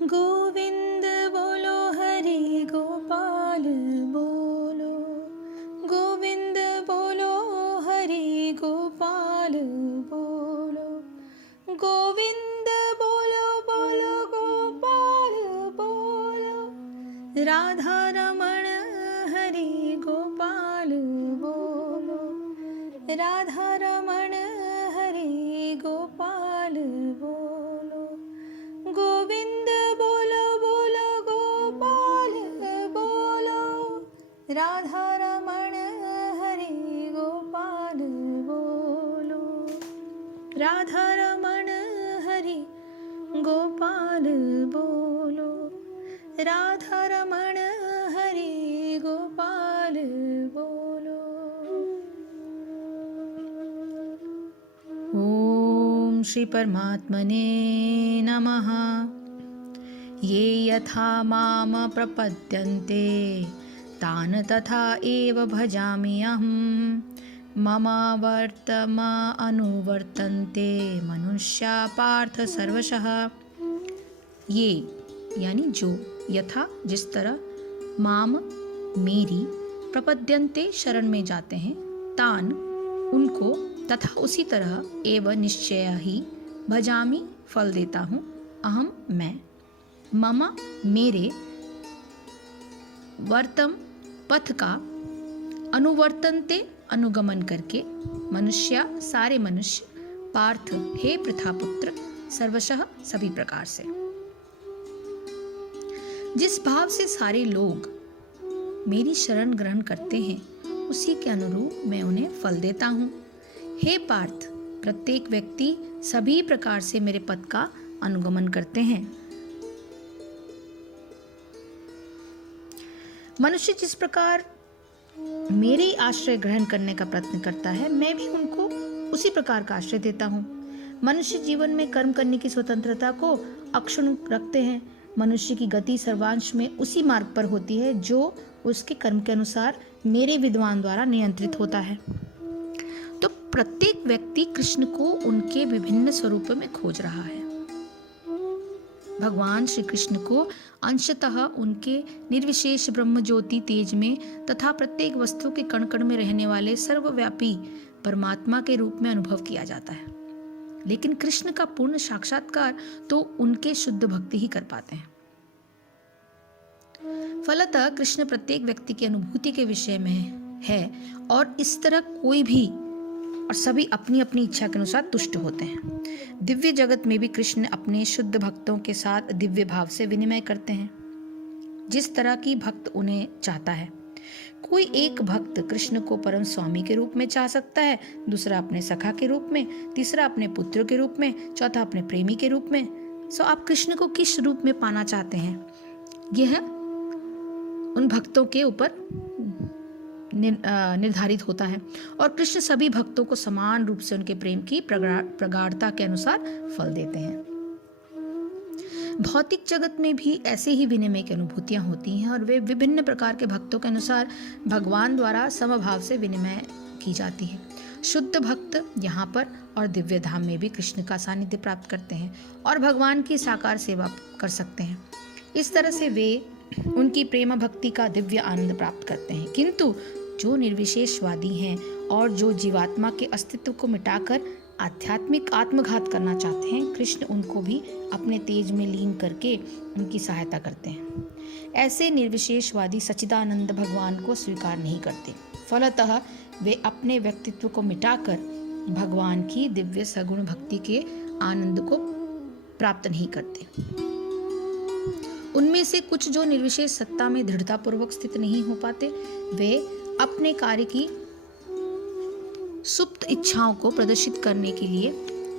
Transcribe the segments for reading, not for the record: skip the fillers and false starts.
गोविंद बोलो हरि गोपाल बोलो, गोविंद बोलो हरि गोपाल बोलो, गोविंद बोलो बोलो गोपाल बोलो, राधा रमण हरि गोपाल बोलो, राधा रमण हरि गोपाल बोलो, गोविंद बोलो बोलो गोपाल बोलो, राधा रमण हरि गोपाल बोलो, राधा रमण हरि गोपाल बोलो, राधा रमण हरि गोपाल बोलो। ओम श्री परमात्मने नमः। ये यथा माम प्रपद्यन्ते तान् तथा एव भजामि अहम्। मम अनुवर्तन्ते मनुष्या पार्थ सर्वशः। ये यानी जो, यथा जिस तरह, माम मेरी, प्रपद्यन्ते शरण में जाते हैं, तान उनको, तथा उसी तरह, एवं निश्चय ही, भजामि फल देता हूँ, अहम मैं, मम मेरे, वर्तम पथ का, अनुवर्तन्ते अनुगमन करके, मनुष्य सारे मनुष्य, पार्थ हे पृथापुत्र, सर्वशः सभी प्रकार से। जिस भाव से सारे लोग मेरी शरण ग्रहण करते हैं उसी के अनुरूप मैं उन्हें फल देता हूँ। हे पार्थ, प्रत्येक व्यक्ति सभी प्रकार से मेरे पद का अनुगमन करते हैं। मनुष्य जिस प्रकार मेरे आश्रय ग्रहण करने का प्रयत्न करता है, मैं भी उनको उसी प्रकार का आश्रय देता हूँ। मनुष्य जीवन में कर्म करने की स्वतंत्रता को अक्षुण्ण रखते हैं। मनुष्य की गति सर्वांश में उसी मार्ग पर होती है जो उसके कर्म के अनुसार मेरे विद्वान द्वारा नियंत्रित होता है। तो प्रत्येक व्यक्ति कृष्ण को उनके विभिन्न स्वरूपों में खोज रहा है। भगवान श्री कृष्ण को अंशतः उनके निर्विशेष ब्रह्म ज्योति तेज में तथा प्रत्येक वस्तु के कण कण में रहने वाले सर्वव्यापी परमात्मा के रूप में अनुभव किया जाता है, लेकिन कृष्ण का पूर्ण साक्षात्कार तो उनके शुद्ध भक्ति ही कर पाते हैं। फलतः कृष्ण प्रत्येक व्यक्ति की अनुभूति के विषय में है और इस तरह कोई भी और सभी अपनी अपनी इच्छा के अनुसार तुष्ट होते हैं। दिव्य जगत में भी कृष्ण अपने शुद्ध भक्तों के साथ दिव्य भाव से विनिमय करते हैं, जिस तरह की भक्त उन्हें चाहता है। कोई एक भक्त कृष्ण को परम स्वामी के रूप में चाह सकता है, दूसरा अपने सखा के रूप में, तीसरा अपने पुत्र के रूप में, चौथा अपने प्रेमी के रूप में। सो आप कृष्ण को किस रूप में पाना चाहते हैं, यह उन भक्तों के ऊपर निर्धारित होता है और कृष्ण सभी भक्तों को समान रूप से उनके प्रेम की प्रगाढ़ता के अनुसार फल देते हैं। भौतिक जगत में भी ऐसे ही विनिमय की अनुभूतियां होती हैं और वे विभिन्न प्रकार के भक्तों के अनुसार भगवान द्वारा समभाव से विनिमय की जाती है। शुद्ध भक्त यहाँ पर और दिव्य धाम में भी कृष्ण का सानिध्य प्राप्त करते हैं और भगवान की साकार सेवा कर सकते हैं। इस तरह से वे उनकी प्रेम भक्ति का दिव्य आनंद प्राप्त करते हैं। किंतु जो निर्विशेषवादी हैं और जो जीवात्मा के अस्तित्व को मिटाकर आध्यात्मिक आत्मघात करना चाहते हैं, कृष्ण उनको भी अपने तेज में लीन करके उनकी सहायता करते हैं। ऐसे निर्विशेषवादी सच्चिदानंद भगवान को स्वीकार नहीं करते, फलतः वे अपने व्यक्तित्व को मिटाकर भगवान की दिव्य सगुण भक्ति के आनंद को प्राप्त नहीं करते। उनमें से कुछ जो निर्विशेष सत्ता में दृढ़तापूर्वक स्थित नहीं हो पाते, वे अपने कार्य की सुप्त इच्छाओं को प्रदर्शित करने के लिए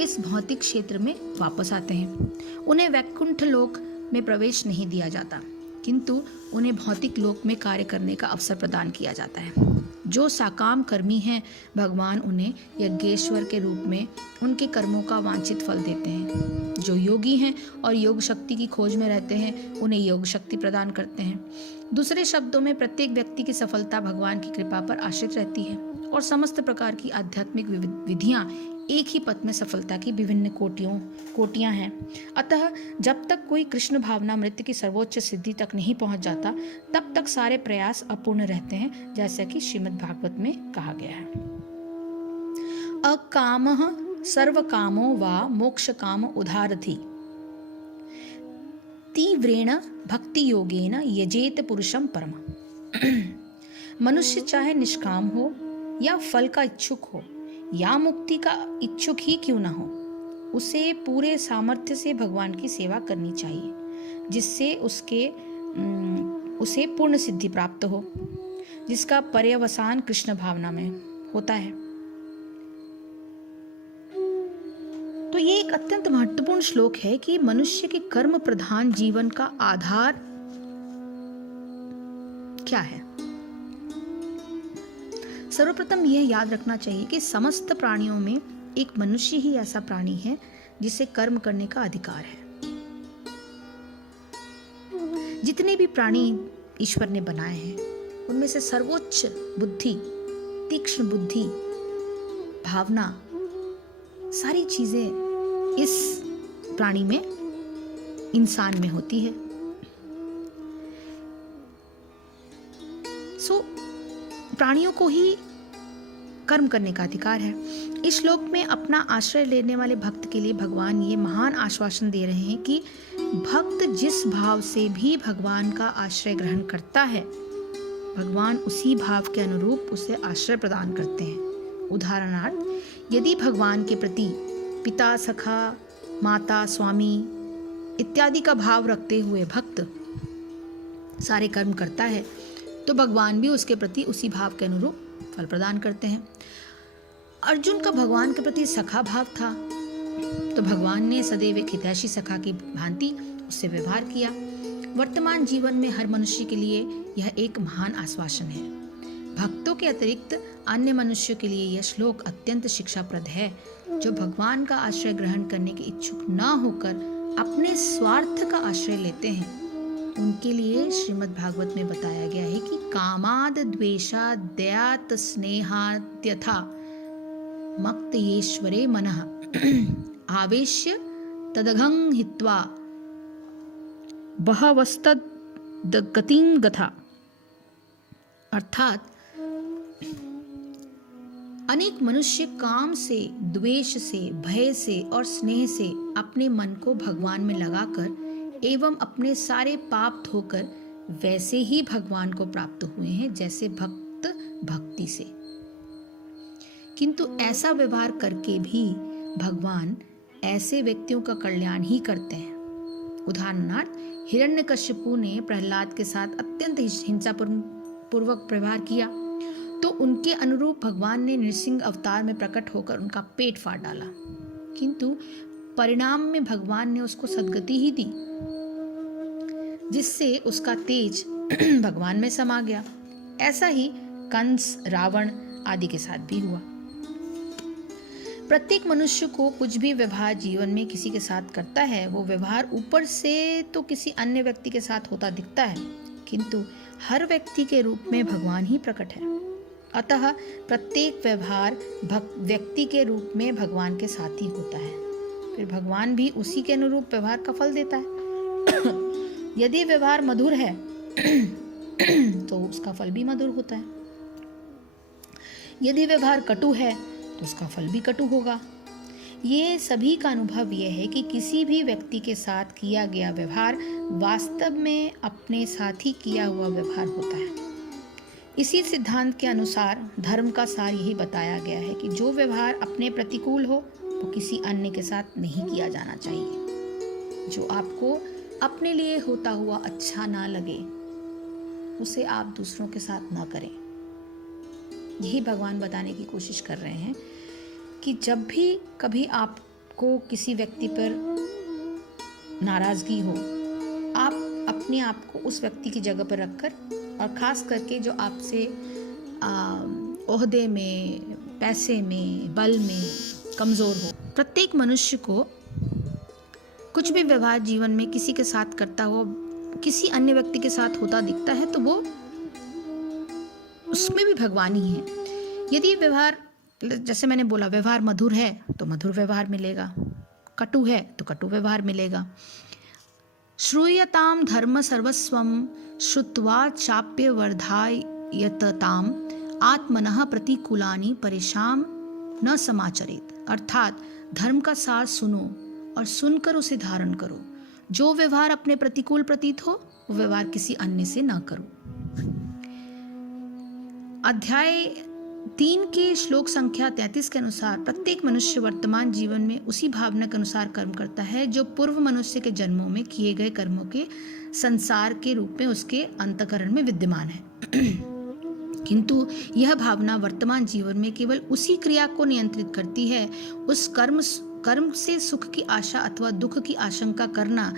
इस भौतिक क्षेत्र में वापस आते हैं। उन्हें वैकुंठ लोक में प्रवेश नहीं दिया जाता, किंतु उन्हें भौतिक लोक में कार्य करने का अवसर प्रदान किया जाता है। जो साकाम कर्मी हैं, भगवान उन्हें यज्ञेश्वर के रूप में उनके कर्मों का वांछित फल देते हैं। जो योगी हैं और योग शक्ति की खोज में रहते हैं, उन्हें योग शक्ति प्रदान करते हैं। दूसरे शब्दों में प्रत्येक व्यक्ति की सफलता भगवान की कृपा पर आश्रित रहती है और समस्त प्रकार की आध्यात्मिक विधियां एक ही पथ में सफलता की विभिन्न कोटियां हैं। अतः जब तक कोई कृष्ण भावना मृत्यु की सर्वोच्च सिद्धि तक नहीं पहुंच जाता, तब तक सारे प्रयास अपूर्ण रहते हैं, जैसा कि श्रीमद् भागवत में कहा गया है। अकामः सर्वकामो वा मोक्ष काम उदारथि तीव्रेण भक्ति योगेन यजेत पुरुषम परम। मनुष्य चाहे निष्काम हो या फल का इच्छुक हो या मुक्ति का इच्छुक ही क्यों न हो, उसे पूरे सामर्थ्य से भगवान की सेवा करनी चाहिए, जिससे उसे पूर्ण सिद्धि प्राप्त हो, जिसका पर्यवसान कृष्ण भावना में होता है। तो ये एक अत्यंत महत्वपूर्ण श्लोक है कि मनुष्य के कर्म प्रधान जीवन का आधार क्या है। सर्वप्रथम यह याद रखना चाहिए कि समस्त प्राणियों में एक मनुष्य ही ऐसा प्राणी है जिसे कर्म करने का अधिकार है। जितने भी प्राणी ईश्वर ने बनाए हैं, उनमें से सर्वोच्च बुद्धि, तीक्ष्ण बुद्धि, भावना, सारी चीजें इस प्राणी में, इंसान में होती है। प्राणियों को ही कर्म करने का अधिकार है। इस श्लोक में अपना आश्रय लेने वाले भक्त के लिए भगवान ये महान आश्वासन दे रहे हैं कि भक्त जिस भाव से भी भगवान का आश्रय ग्रहण करता है, भगवान उसी भाव के अनुरूप उसे आश्रय प्रदान करते हैं। उदाहरणार्थ, यदि भगवान के प्रति पिता, सखा, माता, स्वामी इत्यादि का भाव रखते हुए भक्त सारे कर्म करता है, तो भगवान भी उसके प्रति उसी भाव के अनुरूप फल प्रदान करते हैं। अर्जुन का भगवान के प्रति सखा भाव था, तो भगवान ने सदैव एक हितैषी सखा की भांति उससे व्यवहार किया। वर्तमान जीवन में हर मनुष्य के लिए यह एक महान आश्वासन है। भक्तों के अतिरिक्त अन्य मनुष्यों के लिए यह श्लोक अत्यंत शिक्षाप्रद है। जो भगवान का आश्रय ग्रहण करने के इच्छुक न होकर अपने स्वार्थ का आश्रय लेते हैं, उनके लिए श्रीमद् भागवत में बताया गया है कि कामाद द्वेषा दयात स्नेहाद्यथा मक्तयेश्वरे मनः आवेश्य तदघं हित्वा बहवस्तद गतिं गथा। अर्थात अनेक मनुष्य काम से, द्वेष से, भय से और स्नेह से अपने मन को भगवान में लगाकर एवं अपने सारे पाप धोकर वैसे ही भगवान को प्राप्त हुए हैं जैसे भक्त भक्ति से। किंतु ऐसा व्यवहार करके भी भगवान ऐसे व्यक्तियों का कल्याण ही करते हैं। उदाहरणार्थ, हिरण्यकश्यपु ने प्रहलाद के साथ अत्यंत हिंसापूर्वक व्यवहार किया, तो उनके अनुरूप भगवान ने नृसिंह अवतार में प्रकट होकर उनका पेट फाड़ डाला, किंतु परिणाम में भगवान ने उसको सद्गति ही दी, जिससे उसका तेज भगवान में समा गया। ऐसा ही कंस, रावण आदि के साथ भी हुआ। प्रत्येक मनुष्य को कुछ भी व्यवहार जीवन में किसी के साथ करता है, वो व्यवहार ऊपर से तो किसी अन्य व्यक्ति के साथ होता दिखता है, किंतु हर व्यक्ति के रूप में भगवान ही प्रकट है। अतः प्रत्येक व्यवहार व्यक्ति के रूप में भगवान के साथ ही होता है, फिर भगवान भी उसी के अनुरूप व्यवहार का फल देता है। यदि व्यवहार मधुर है तो उसका फल भी मधुर होता है, यदि व्यवहार कटु है तो उसका फल भी कटु होगा। ये सभी का अनुभव यह है कि किसी भी व्यक्ति के साथ किया गया व्यवहार वास्तव में अपने साथ ही किया हुआ व्यवहार होता है। इसी सिद्धांत के अनुसार धर्म का सार यही बताया गया है कि जो व्यवहार अपने प्रतिकूल हो वो किसी अन्य के साथ नहीं किया जाना चाहिए। जो आपको अपने लिए होता हुआ अच्छा ना लगे, उसे आप दूसरों के साथ ना करें। यही भगवान बताने की कोशिश कर रहे हैं कि जब भी कभी आपको किसी व्यक्ति पर नाराजगी हो, आप अपने आप को उस व्यक्ति की जगह पर रखकर, और खास करके जो आपसे ओहदे में, पैसे में, बल में कमजोर हो। प्रत्येक मनुष्य को कुछ भी व्यवहार जीवन में किसी के साथ करता हो, किसी अन्य व्यक्ति के साथ होता दिखता है, तो वो उसमें भी भगवान ही है। यदि व्यवहार जैसे मैंने बोला, व्यवहार मधुर है तो मधुर व्यवहार मिलेगा, कटु है तो कटु व्यवहार मिलेगा। श्रूयताम धर्म सर्वस्वम श्रुत्वा चाप्य वर्धायतताम आत्मनः प्रतिकूलानि परेशान न समाचरेत। अर्थात धर्म का सार सुनो और सुनकर उसे धारण करो। जो व्यवहार अपने प्रतिकूल प्रतीत हो वो व्यवहार किसी अन्य से न करो। अध्याय 3 के श्लोक संख्या 33 के अनुसार प्रत्येक मनुष्य वर्तमान जीवन में उसी भावना के अनुसार कर्म करता है जो पूर्व मनुष्य के जन्मों में किए गए कर्मों के संसार के रूप में उसके अंतःकरण में विद्यमान है। किंतु यह भावना वर्तमान जीवन में केवल उसी क्रिया को नियंत्रित करती है। उस कर्म से सुख की आशा अथवा दुख की आशंका करना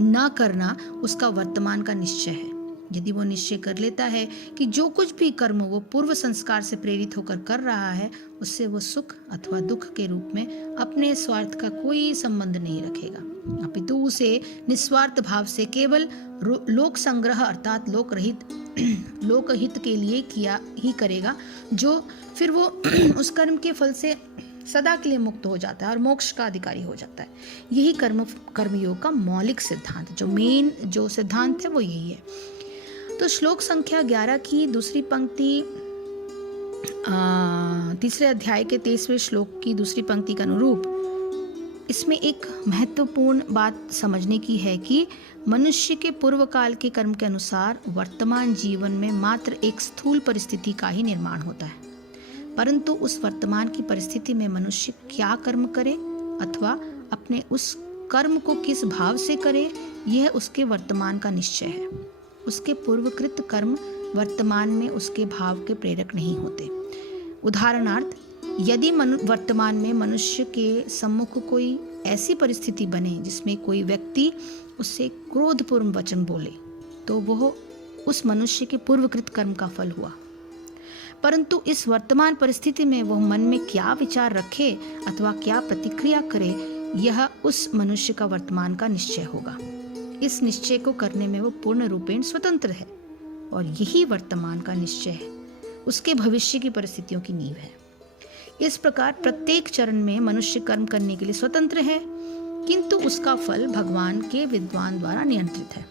न करना उसका वर्तमान का निश्चय है। यदि वो निश्चय कर लेता है कि जो कुछ भी कर्म वो पूर्व संस्कार से प्रेरित होकर कर रहा है उससे वो सुख अथवा दुख के रूप में अपने स्वार्थ का कोई संबंध नहीं रखेगा, अपितु उसे निस्वार्थ भाव से केवल लोक संग्रह अर्थात लोकहित के लिए किया ही करेगा, जो फिर वो उस कर्म के फल से सदा के लिए मुक्त हो जाता है और मोक्ष का अधिकारी हो जाता है। यही कर्मयोग का मौलिक सिद्धांत, जो सिद्धांत है वो यही है। तो श्लोक संख्या 11 की दूसरी पंक्ति तीसरे अध्याय के 23वें श्लोक की दूसरी पंक्ति के अनुरूप इसमें एक महत्वपूर्ण बात समझने की है कि मनुष्य के पूर्व काल के कर्म के अनुसार वर्तमान जीवन में मात्र एक स्थूल परिस्थिति का ही निर्माण होता है, परंतु उस वर्तमान की परिस्थिति में मनुष्य क्या कर्म करे अथवा अपने उस कर्म को किस भाव से करे, यह उसके वर्तमान का निश्चय है। उसके पूर्वकृत कर्म वर्तमान में उसके भाव के प्रेरक नहीं होते। उदाहरणार्थ, यदि वर्तमान में मनुष्य के सम्मुख कोई ऐसी परिस्थिति बने जिसमें कोई व्यक्ति उससे क्रोधपूर्ण वचन बोले, तो वह उस मनुष्य के पूर्वकृत कर्म का फल हुआ। परंतु इस वर्तमान परिस्थिति में वह मन में क्या विचार रखे अथवा क्या प्रतिक्रिया करे, यह उस मनुष्य का वर्तमान का निश्चय होगा। इस निश्चय को करने में वो पूर्ण रूपेण स्वतंत्र है और यही वर्तमान का निश्चय है, उसके भविष्य की परिस्थितियों की नींव है। इस प्रकार प्रत्येक चरण में मनुष्य कर्म करने के लिए स्वतंत्र है, किंतु उसका फल भगवान के विद्वान द्वारा नियंत्रित है।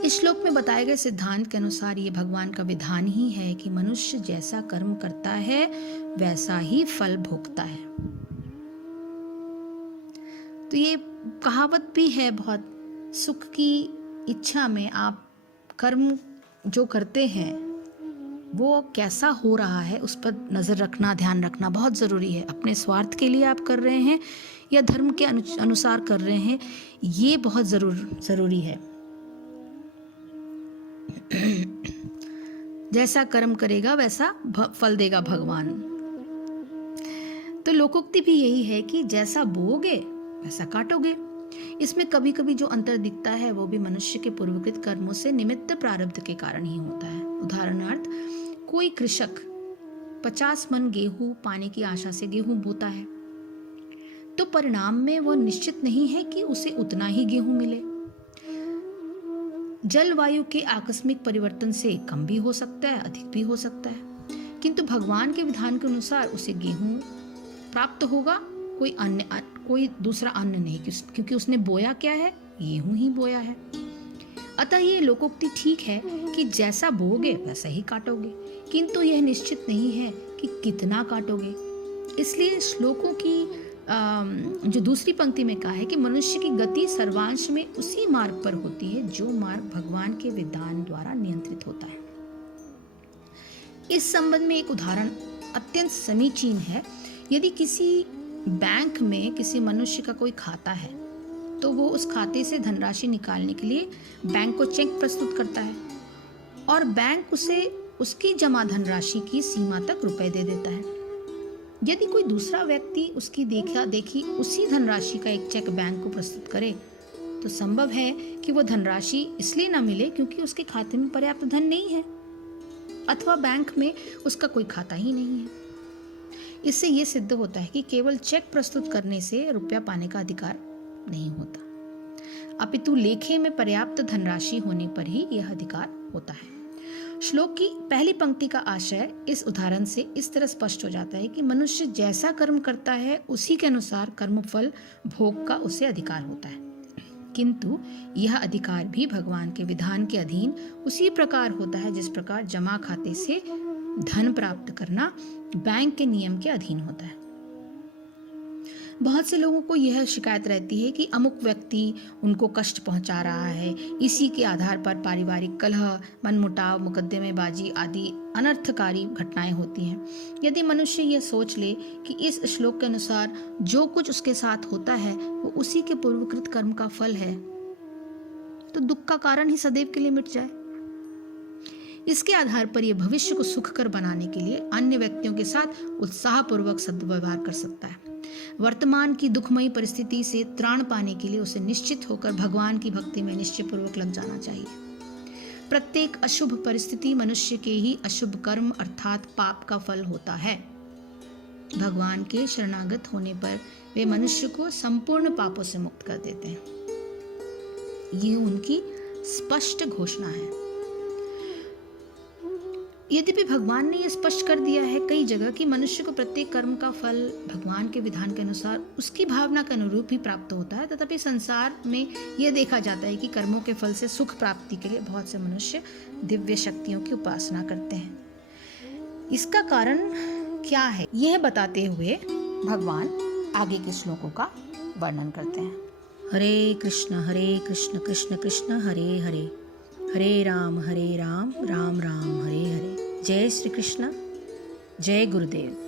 इस श्लोक में बताए गए सिद्धांत के अनुसार ये भगवान का विधान ही है कि मनुष्य जैसा कर्म करता है वैसा ही फल भोगता है। तो ये कहावत भी है बहुत, सुख की इच्छा में आप कर्म जो करते हैं वो कैसा हो रहा है उस पर नज़र रखना, ध्यान रखना बहुत ज़रूरी है। अपने स्वार्थ के लिए आप कर रहे हैं या धर्म के अनुसार कर रहे हैं, ये बहुत ज़रूरी है। जैसा कर्म करेगा वैसा फल देगा भगवान। तो लोकोक्ति भी यही है कि जैसा बोओगे वैसा काटोगे। इसमें कभी कभी जो अंतर दिखता है वो भी मनुष्य के पूर्वकृत कर्मों से निमित्त प्रारब्ध के कारण ही होता है। उदाहरणार्थ, कोई कृषक 50 मन गेहूं पाने की आशा से गेहूं बोता है, तो परिणाम में वह निश्चित नहीं है कि उसे उतना ही गेहूं मिले। जलवायु के आकस्मिक परिवर्तन से कम भी हो सकता है, अधिक भी हो सकता है, किंतु भगवान के विधान के अनुसार उसे गेहूं प्राप्त होगा, कोई दूसरा अन्न नहीं, क्योंकि उसने बोया क्या है, गेहूं ही बोया है। अतः ये लोकोक्ति ठीक है कि जैसा बोओगे वैसा ही काटोगे, किंतु यह निश्चित नहीं है कि कितना काटोगे। इसलिए श्लोकों की जो दूसरी पंक्ति में कहा है कि मनुष्य की गति सर्वांश में उसी मार्ग पर होती है जो मार्ग भगवान के विधान द्वारा नियंत्रित होता है। इस संबंध में एक उदाहरण अत्यंत समीचीन है। यदि किसी बैंक में किसी मनुष्य का कोई खाता है तो वो उस खाते से धनराशि निकालने के लिए बैंक को चेक प्रस्तुत करता है और बैंक उसे उसकी जमा धनराशि की सीमा तक रुपए दे देता है। यदि कोई दूसरा व्यक्ति उसकी देखा देखी उसी धनराशि का एक चेक बैंक को प्रस्तुत करे तो संभव है कि वो धनराशि इसलिए न मिले क्योंकि उसके खाते में पर्याप्त धन नहीं है अथवा बैंक में उसका कोई खाता ही नहीं है। इससे ये सिद्ध होता है कि केवल चेक प्रस्तुत करने से रुपया पाने का अधिकार नहीं होता, अपितु लेखे में पर्याप्त धनराशि होने पर ही यह अधिकार होता है। श्लोक की पहली पंक्ति का आशय इस उदाहरण से इस तरह स्पष्ट हो जाता है कि मनुष्य जैसा कर्म करता है उसी के अनुसार कर्मफल भोग का उसे अधिकार होता है, किंतु यह अधिकार भी भगवान के विधान के अधीन उसी प्रकार होता है जिस प्रकार जमा खाते से धन प्राप्त करना बैंक के नियम के अधीन होता है। बहुत से लोगों को यह शिकायत रहती है कि अमुक व्यक्ति उनको कष्ट पहुंचा रहा है, इसी के आधार पर पारिवारिक कलह, मनमुटाव, मुकदमेबाजी आदि अनर्थकारी घटनाएं होती हैं। यदि मनुष्य यह सोच ले कि इस श्लोक के अनुसार जो कुछ उसके साथ होता है वो उसी के पूर्वकृत कर्म का फल है, तो दुख का कारण ही सदैव के लिए मिट जाए। इसके आधार पर यह भविष्य को सुखकर बनाने के लिए अन्य व्यक्तियों के साथ उत्साहपूर्वक सद्व्यवहार कर सकता है। वर्तमान की दुखमयी परिस्थिति से त्राण पाने के लिए उसे निश्चित होकर भगवान की भक्ति में निश्चयपूर्वक लग जाना चाहिए। प्रत्येक अशुभ परिस्थिति मनुष्य के ही अशुभ कर्म अर्थात पाप का फल होता है। भगवान के शरणागत होने पर वे मनुष्य को संपूर्ण पापों से मुक्त कर देते हैं। ये उनकी स्पष्ट घोषणा है। यद्यपि भगवान ने यह स्पष्ट कर दिया है कई जगह कि मनुष्य को प्रत्येक कर्म का फल भगवान के विधान के अनुसार उसकी भावना के अनुरूप ही प्राप्त होता है, तथापि संसार में यह देखा जाता है कि कर्मों के फल से सुख प्राप्ति के लिए बहुत से मनुष्य दिव्य शक्तियों की उपासना करते हैं। इसका कारण क्या है, यह बताते हुए भगवान आगे के श्लोकों का वर्णन करते हैं। हरे कृष्ण कृष्ण कृष्ण हरे हरे, हरे राम राम राम हरे हरे। जय श्री कृष्ण, जय गुरुदेव।